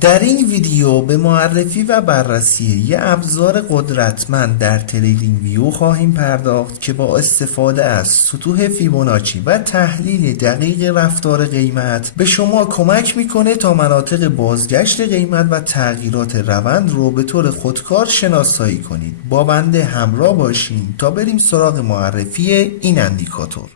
در این ویدیو به معرفی و بررسی یه ابزار قدرتمند در تریدینگ ویو خواهیم پرداخت که با استفاده از سطوح فیبوناچی و تحلیل دقیق رفتار قیمت به شما کمک میکنه تا مناطق بازگشت قیمت و تغییرات روند رو به طور خودکار شناسایی کنید. با بنده همراه باشین تا بریم سراغ معرفی این اندیکاتور.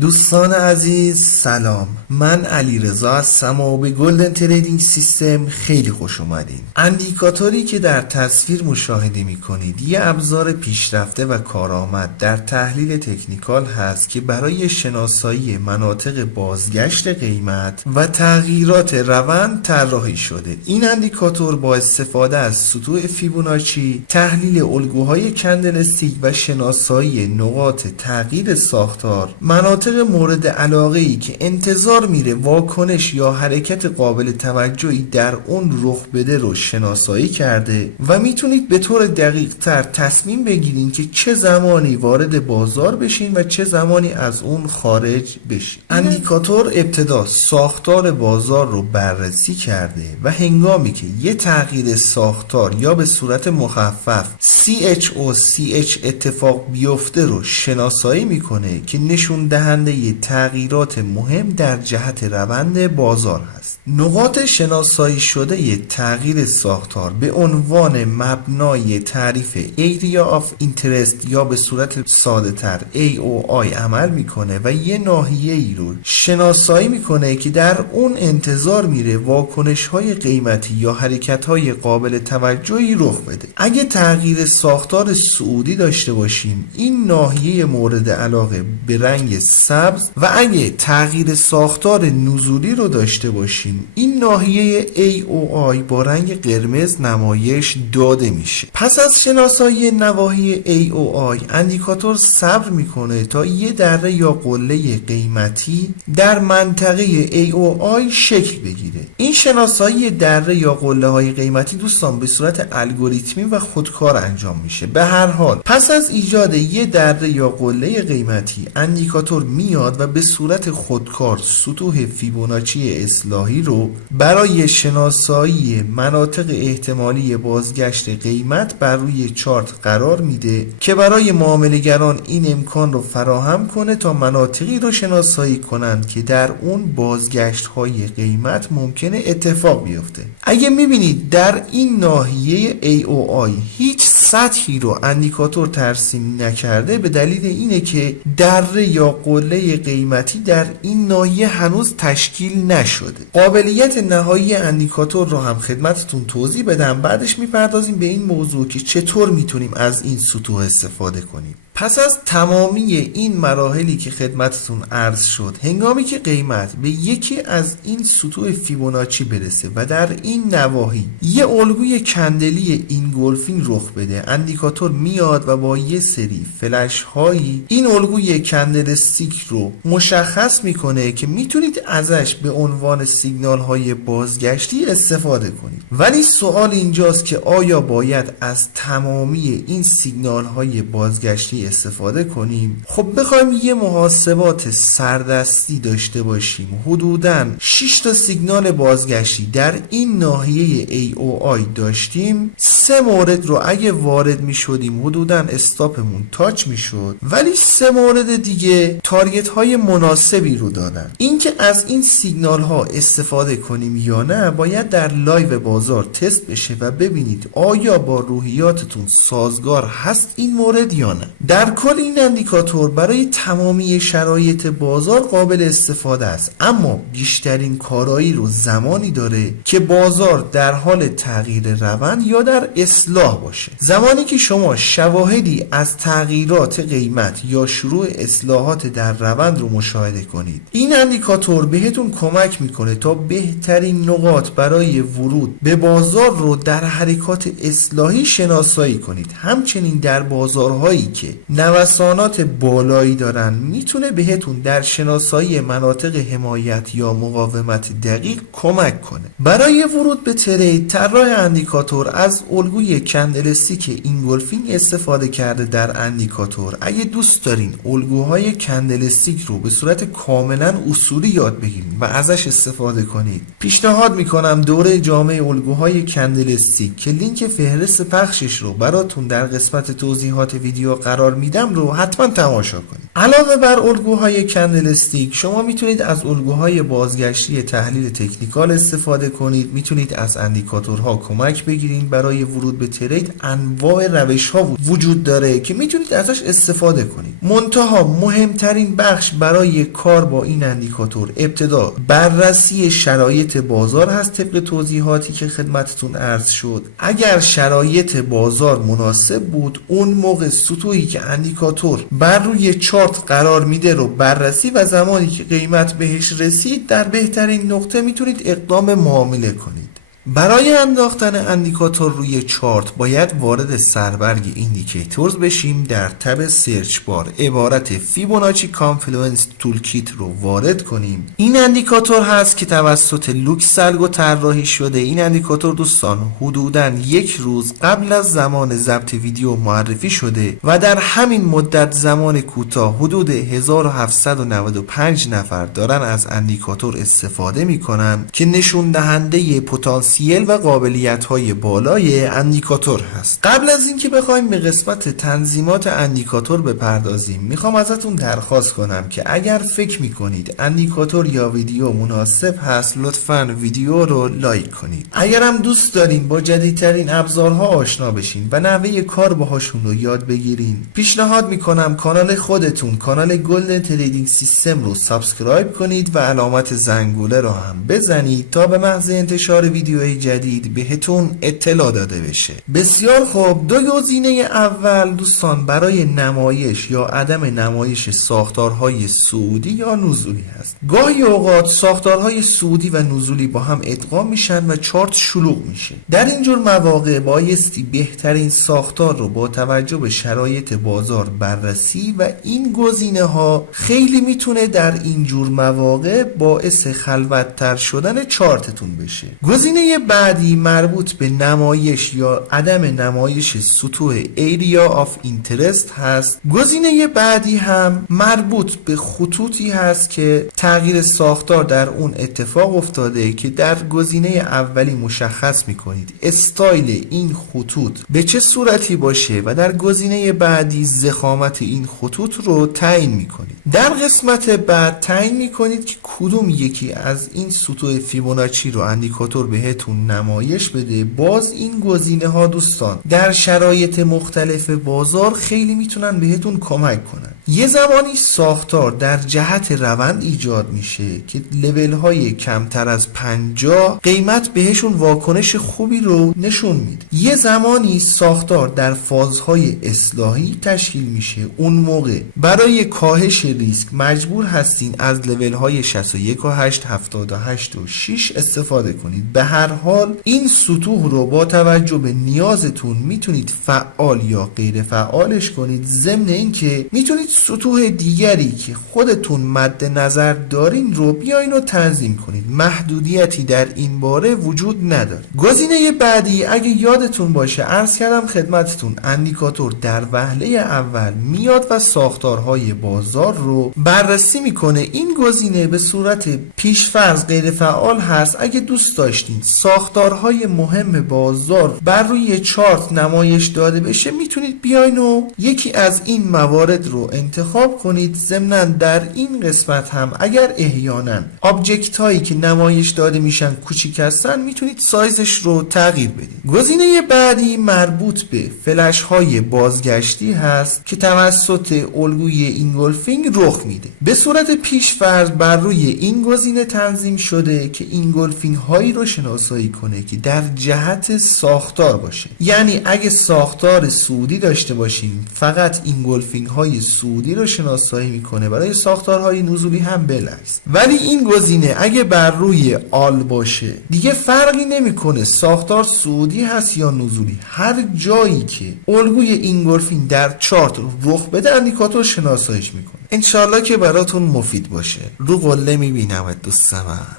دوستان عزیز سلام، من علیرضا هستم و به گلدن تریدینگ سیستم خیلی خوش اومدین. اندیکاتوری که در تصویر مشاهده میکنید یه ابزار پیشرفته و کارآمد در تحلیل تکنیکال هست که برای شناسایی مناطق بازگشت قیمت و تغییرات روند طراحی شده. این اندیکاتور با استفاده از سطوح فیبوناچی، تحلیل الگوهای کندلستیک و شناسایی نقاط تغییر ساختار، مناطق مورد علاقه ای که انتظار میره واکنش یا حرکت قابل توجهی در اون رخ بده رو شناسایی کرده و میتونید به طور دقیق تر تصمیم بگیرین که چه زمانی وارد بازار بشین و چه زمانی از اون خارج بشین. اندیکاتور ابتدا ساختار بازار رو بررسی کرده و هنگامی که یه تغییر ساختار یا به صورت مخفف CH اتفاق بیفته رو شناسایی میکنه که نشون دهنده تغییرات مهم در جهت روند بازار هست. نقاط شناسایی شده ی تغییر ساختار به عنوان مبنای تعریف Area of Interest یا به صورت ساده تر AOI عمل میکنه و یه ناحیه ای رو شناسایی میکنه که در اون انتظار میره واکنش های قیمتی یا حرکت های قابل توجهی رخ بده. اگه تغییر ساختار صعودی داشته باشیم این ناحیه مورد علاقه به رنگ سبز و اگه تغییر ساختار نزولی رو داشته باشیم این ناحیه AOI با رنگ قرمز نمایش داده میشه. پس از شناسایی نواحی AOI اندیکاتور صبر میکنه تا یه دره یا قله قیمتی در منطقه AOI شکل بگیره. این شناسایی دره یا قله های قیمتی دوستان به صورت الگوریتمی و خودکار انجام میشه. به هر حال پس از ایجاد یه دره یا قله قیمتی اندیکاتور میاد و به صورت خودکار سطوح فیبوناچی اصلاحی رو برای شناسایی مناطق احتمالی بازگشت قیمت بر روی چارت قرار میده که برای معامله‌گران این امکان رو فراهم کنه تا مناطقی رو شناسایی کنند که در اون بازگشت های قیمت ممکنه اتفاق بیفته. اگه میبینید در این ناحیه AOI هیچ سطحی رو اندیکاتور ترسیم نکرده به دلیل اینه که دره یا قله قیمتی در این ناحیه هنوز تشکیل نشده. قابلیت نهایی اندیکاتور رو هم خدمتتون توضیح بدم، بعدش میپردازیم به این موضوع که چطور میتونیم از این سطوح استفاده کنیم. پس از تمامی این مراحلی که خدمتتون عرض شد، هنگامی که قیمت به یکی از این سطوح فیبوناچی برسه و در این نواحی یه الگوی کندلی اینگولفینگ رخ بده، اندیکاتور میاد و با یه سری فلش هایی این الگوی کندلستیک رو مشخص میکنه که میتونید ازش به عنوان سیگنال های بازگشتی استفاده کنید. ولی سوال اینجاست که آیا باید از تمامی این سیگنال های بازگشتی استفاده کنیم؟ خب بخوایم یه محاسبات سردستی داشته باشیم، حدوداً 6 تا سیگنال بازگشتی در این ناحیه AOI داشتیم، 3 مورد رو اگه وارد می شدیم حدوداً استاپمون تاچ می شد، ولی 3 مورد دیگه تارگت های مناسبی رو دادن. اینکه از این سیگنال ها استفاده کنیم یا نه باید در لایو بازار تست بشه و ببینید آیا با روحیاتتون سازگار هست این مورد یا نه. در کل این اندیکاتور برای تمامی شرایط بازار قابل استفاده است، اما بیشترین کارایی رو زمانی داره که بازار در حال تغییر روند یا در اصلاح باشه. زمانی که شما شواهدی از تغییرات قیمت یا شروع اصلاحات در روند رو مشاهده کنید، این اندیکاتور بهتون کمک میکنه تا بهترین نقاط برای ورود به بازار رو در حرکات اصلاحی شناسایی کنید. همچنین در بازارهایی که نوسانات بالایی دارن میتونه بهتون در شناسایی مناطق حمایت یا مقاومت دقیق کمک کنه. برای ورود به ترید، طراح اندیکاتور از الگوی کندلستیک اینگولفینگ استفاده کرده. در اندیکاتور اگه دوست دارین الگوهای کندلستیک رو به صورت کاملا اصولی یاد بگیرین و ازش استفاده کنید، پیشنهاد میکنم دوره جامع الگوهای کندلستیک که لینک فهرست پخشش رو براتون در قسمت توضیحات ویدیو قرار میدم رو حتما تماشا کنید. علاوه بر الگوهای کندلستیک، شما میتونید از الگوهای بازگشتی تحلیل تکنیکال استفاده کنید. میتونید از اندیکاتورها کمک بگیرید. برای ورود به ترید انواع روش‌ها وجود داره که میتونید ازش استفاده کنید. منتها مهمترین بخش برای کار با این اندیکاتور ابتدا بررسی شرایط بازار هست. طبق توضیحاتی که خدمتتون عرض شد، اگر شرایط بازار مناسب بود، اون موقع سطوحی که اندیکاتور بر روی چارت قرار میده رو بررسی و زمانی که قیمت بهش رسید در بهترین نقطه میتونید اقدام معامله کنید. برای انداختن اندیکاتور روی چارت باید وارد سربرگ ایندیکیتورز بشیم. در تب سرچ بار عبارت فیبوناچی کانفلوئنس تولکیت رو وارد کنیم. این اندیکاتور هست که توسط لوکسلگو طراحی شده. این اندیکاتور دوستان حدوداً یک روز قبل از زمان ضبط ویدیو معرفی شده و در همین مدت زمان کوتاه حدود 1795 نفر دارن از اندیکاتور استفاده میکنن که نشون دهنده پتانسیل و قابلیت‌های بالای اندیکاتور هست. قبل از اینکه بخوایم به قسمت تنظیمات اندیکاتور بپردازیم، میخوام ازتون درخواست کنم که اگر فکر میکنید اندیکاتور یا ویدیو مناسب هست، لطفاً ویدیو رو لایک کنید. اگر هم دوست دارین با جدیدترین ابزارها آشنا بشین و نحوه کار باهاشون رو یاد بگیرین، پیشنهاد میکنم کانال خودتون، کانال گلدن تریدینگ سیستم رو سابسکرایب کنید و علامت زنگوله رو هم بزنید تا به محض انتشار ویدیو جدید بهتون اطلاع داده بشه. بسیار خوب، دو گزینه اول دوستان برای نمایش یا عدم نمایش ساختارهای صعودی یا نزولی هست. گاهی اوقات ساختارهای صعودی و نزولی با هم ادغام میشن و چارت شلوغ میشه. در اینجور مواقع بایستی بهترین ساختار رو با توجه به شرایط بازار بررسی و این گزینه ها خیلی میتونه در اینجور مواقع باعث خلوت‌تر شدن چارتتون بشه. گزینه بعدی مربوط به نمایش یا عدم نمایش سطوح Area of Interest هست. گزینه بعدی هم مربوط به خطوطی هست که تغییر ساختار در اون اتفاق افتاده که در گزینه اولی مشخص میکنید استایل این خطوط به چه صورتی باشه و در گزینه بعدی ضخامت این خطوط رو تعیین میکنید. در قسمت بعد تعیین میکنید که کدوم یکی از این سطوح فیبوناچی رو اندیکاتور بهتون نمایش بده. باز این گزینه ها دوستان در شرایط مختلف بازار خیلی میتونن بهتون کمک کنن. یه زمانی ساختار در جهت روند ایجاد میشه که لول های کمتر از 50 قیمت بهشون واکنش خوبی رو نشون میده. یه زمانی ساختار در فازهای اصلاحی تشکیل میشه. اون موقع برای کاهش ریسک مجبور هستین از لول های 61 و 8 78 و 6 استفاده کنید. به هر حال این سطوح رو با توجه به نیازتون میتونید فعال یا غیر فعالش کنید. ضمن اینکه میتونید سطوح دیگری که خودتون مد نظر دارین رو بیاین و تنظیم کنید. محدودیتی در این باره وجود نداره. گزینه بعدی اگه یادتون باشه عرض کردم خدمتتون اندیکاتور در وهله اول میاد و ساختارهای بازار رو بررسی میکنه. این گزینه به صورت پیشفرض غیر فعال هست. اگه دوست داشتین ساختارهای مهم بازار بر روی چارت نمایش داده بشه میتونید بیاین و یکی از این موارد رو انتخاب کنید. ضمناً در این قسمت هم اگر احیانا آبجکت هایی که نمایش داده میشن کوچیک هستن میتونید سایزش رو تغییر بدید. گزینه بعدی مربوط به فلش های بازگشتی هست که توسط الگوی اینگولفینگ رخ میده. به صورت پیشفرض بر روی این گزینه تنظیم شده که اینگولفینگ هایی رو شناسایی کنه که در جهت ساختار باشه. یعنی اگه ساختار سعودی داشته باشیم فقط اینگولفینگ های سعودی صعودی رو شناسایی میکنه، برای ساختارهای نزولی هم بالعکس. ولی این گزینه اگه بر روی آل باشه دیگه فرقی نمیکنه ساختار صعودی هست یا نزولی، هر جایی که الگوی اینگولفین در چارت رخ بده اندیکاتور شناساییش میکنه. انشالله که براتون مفید باشه. رو قله میبینم دوست من.